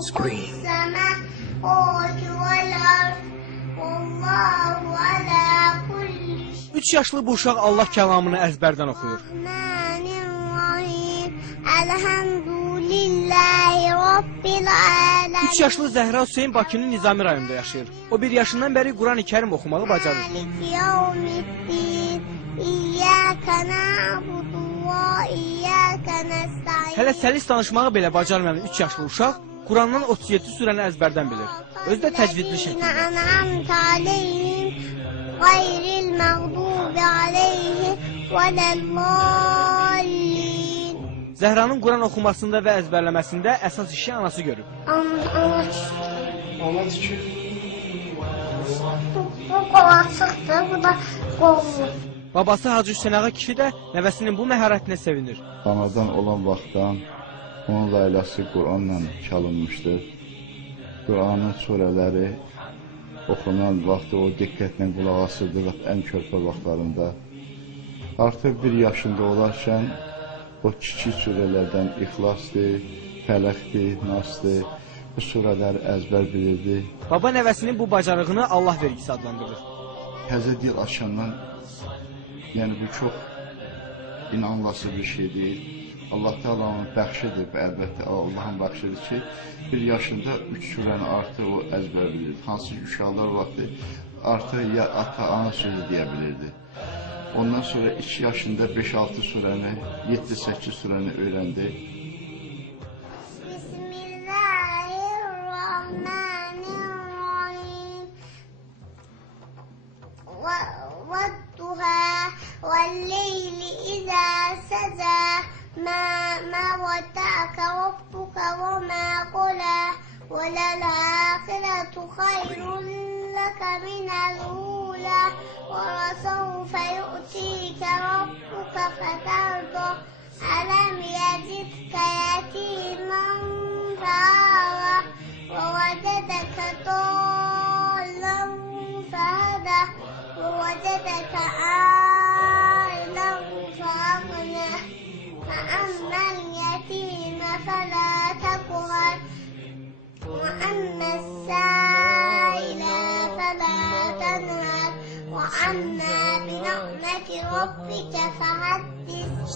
Scream. 3 yaşlı bu uşaq Allah kəlamını əzbərdən oxuyur. 3 yaşlı Zəhra Hüseyin Bakının Nizami rayonunda yaşayır. O 1 yaşından bəri Quran-ı Kərim oxumağı bacarır. Hələ səlis danışmağı belə bacarmayan 3 yaşlı uşaq Qurandan 37 surəni əzbərdən bilir. Özü də təcvidli şəkildə. Zəhranın Quran oxumasında və əzbərləməsində əsas işi anası görüb. Anladı ki, bu qolacıqdır, bu da qollu. Babası Hacı Hüseyin Ağa kişi də nəvəsinin bu məharətinə sevinir. Anadan olan vaxtdan onun layləsi Quranla çalınmışdır. Quranın surələri oxunan vaxtı o diqqətlə qulaq asırdı ən körpə vaxtlarında. Artıq 1 yaşında olarkən o kiçik surələrdən İxlasdır, Fələqdir, Nasdır, bu surələri əzbər bilirdi. Baba nəvəsinin bu bacarığını Allah vergisi adlandırır. Təzə dil açandan, yəni bu çox inanılası bir şey deyil. Allah Teala'nın bəxşidir, əlbəttə Allahın bəxşidir ki, 1 yaşında 3 surəni artıq o əzbər bilirdi. Hansı ki, uşaqlar vaxtı artıq ya ata, ana sözü deyə bilirdi. Ondan sonra 2 yaşında 5-6 surəni, 7-8 surəni öyrəndi. Bismillahirrahmanirrahim. Vadduha velleyli izâ sezâ ma vedda'aka rabbuka ve ma qala ve lel âhiretu hayrun leke minel ûlâ ve lesawfe yu'tika rabbuka feterda alam yecidke yetimen fa'âva ve vecedeke dâllen fehedâ ve vecedeke âilen feaghnâ فأما اليتيم فلا تقهر وأما السائل فلا تنهر وأما بنعمة ربك فحدث